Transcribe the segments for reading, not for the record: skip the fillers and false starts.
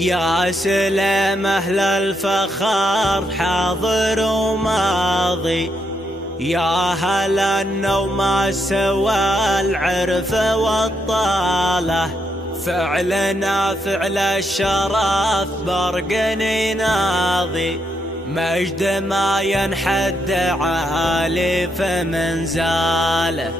يا سلام أهل الفخار حاضر وماضي، يا هلا النوم سوى العرف والطالة، فعلنا فعل الشرف برق يناضي، مجد ما ينحد عالي فمن زاله.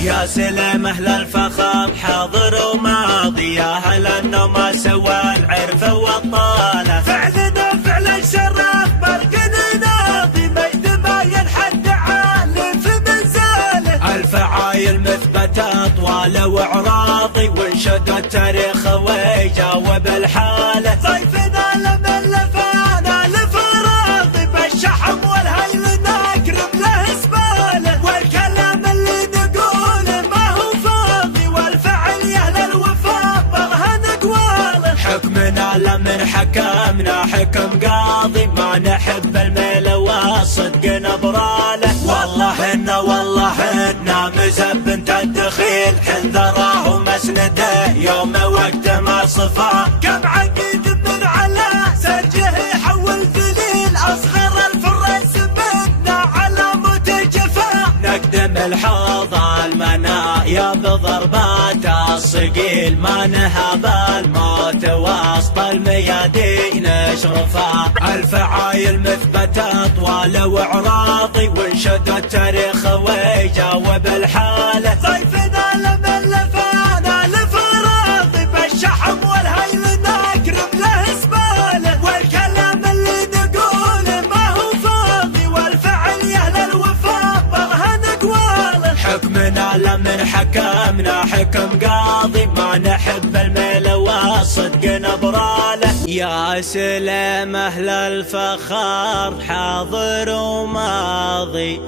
يا سلام أهل الفخام حاضر وماضي، يا هلا النوم سوى العرف والطالة، فعلنا فعل الشرف برق يناضي، مجد ما ينحد عالي فمن زاله. الفعايل مثبتة طوال وعراضي، وانشد التاريخ ويجاوب الحالة، ضيفنا لمن لفانا لفراضي، بالشحم والهيل نكرم له اسباله، والكلام اللي نقوله ما هو فاضي، والفعل يهل الوفاء برهن اقواله. حكمنا لمن حكمنا حكم قاضي، ما نحب الميل والصدق نبراله، والله إنا مزب تدخيل، حنذره ومسنده يوم وقت ما صفا، كم عقيد من على سرجه يحول ذليل، أصغر الفرس منا على موت جفا، نقدم الحوض المنايا بضربات الصقيل، ما نهب الموت وسط الميادين اشرفا. الفعايل مثبتة طوال وعراضي، وانشد التاريخ ويجاوب الحالة، ضيفنا لمن لفانا لفراضي، بالشحم والهيل نكرم له اسباله، والكلام اللي نقوله ما هو فاضي، والفعل يهل الوفاء برهن اقواله. حكمنا لمن حكمنا حكم قاضي، ما نحب الميل والصدق نبراله. يا سلام أهل الفخار حاضر وماضي،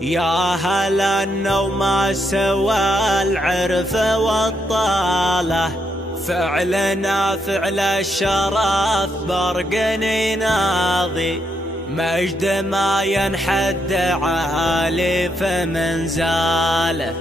يا هلا النوم سوى العرف والطالة، فعلنا فعل الشرف برق يناضي، مجد ما ينحد عالي فمن زاله.